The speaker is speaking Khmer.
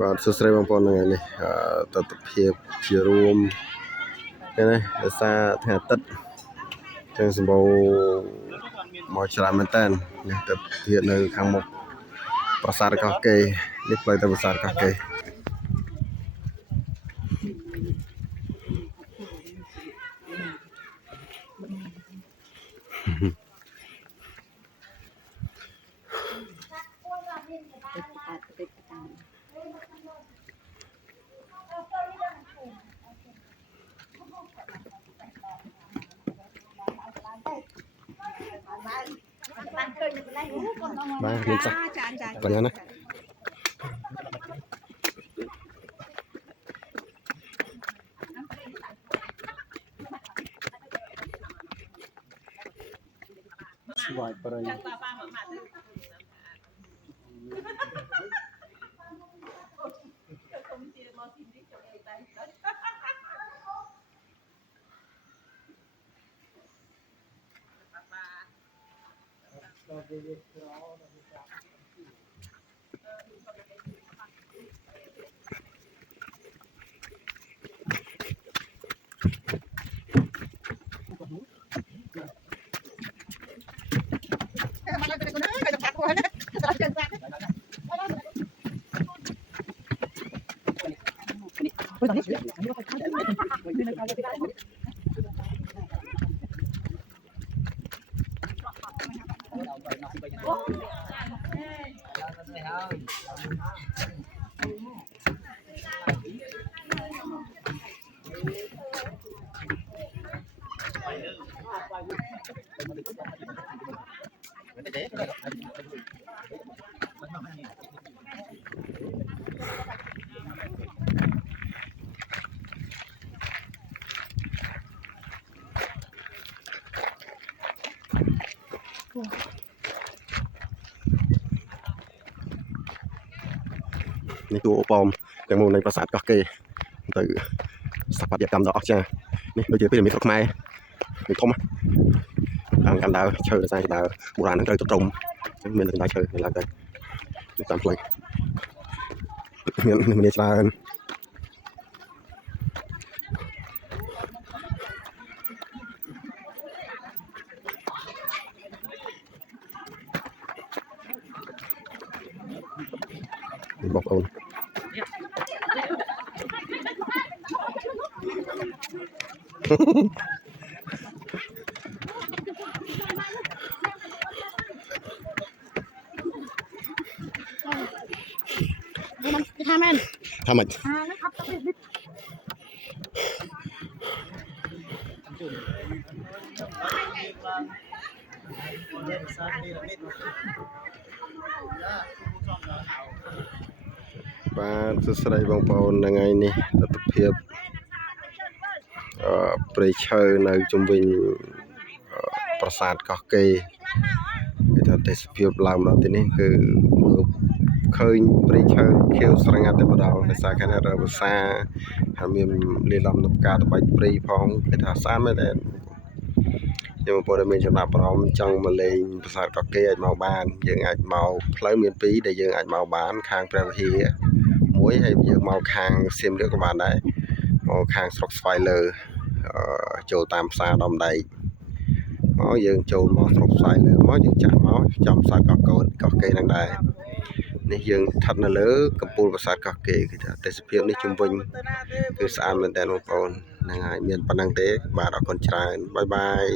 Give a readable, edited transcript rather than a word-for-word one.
បាទសួស្តីបងប្អូនថ្ងៃនេះទស្សនភាពជារួមហ្នឹងណាដោយសារថ្ងៃអាទិត្យចឹងសម្បូរមកច្រើនមែនតើនេះទស្សនភាពនៅខាងមុខប្រាសាទកោះកេរនេះផ្លូវទៅប្រាសាទកោះកេរបាទមានចាស់បញ្ញាណាស្វាយប្រៃនេះតួអបមទាំងមូលនៃប្រាសាទកោះកេរទៅស្ថាបត្យកម្មដ៏អស្ចារ្យនេះដូចជាពីរ៉ាមីតស្រុកខ្មែរនេះធំតាមកាន់ដើរឈើដោយសារដើរបុរាណនឹងត្រូវត្រឹមមានតែដើរឈើឡើងទៅតាមផ្លូវមានមនុស្សច្រើនបងប្អូនថាម៉េចថាម៉េចបាទសួស្តីបងប្អូនថ្ងៃនេះទស្សនភាពព្រៃឈើនៅជុំវិញប្រាសាទកោះកេរគេថាទេសភាពឡើងដល់ទីនេះគឺមើលឃើញព្រៃឈើខៀវស្រងាត់តែម្ដងដោយសារខេត្តរវសាហើយមានលីឡំនៅផ្កាត្បាច់ព្រៃផងគេថាស្អាតមែនទេខ្ញុំបងប្អូនមានចំណាប់អារម្មណ៍ចង់មកលេងប្រាសាទកោះកេរអាចមកបានយើងអាចមកផ្លូវមាន2ដែលយើងអាចមកបានខាងព្រះវិហារមួយហើយយើងមកខាងសៀមរាបក៏បានដែរមកខាងស្រុកស្វាយលើចូលតាមផ្សារដំដែកមកយើងចូលមកស្រុកស្វាយលើមកយើងចាក់មកចំផ្សារកោះកេរនឹងដែរនេះយើងស្ថិតនៅលើកំពូលប្រាសាទកោះកេរគឺថាទេសភាពនេះជុំវិញគឺស្អាតមែនតើបងប្អូនហ្នឹងហើយមានប៉ុណ្ណឹងទេបាទអរគុណច្រើនបាយបាយ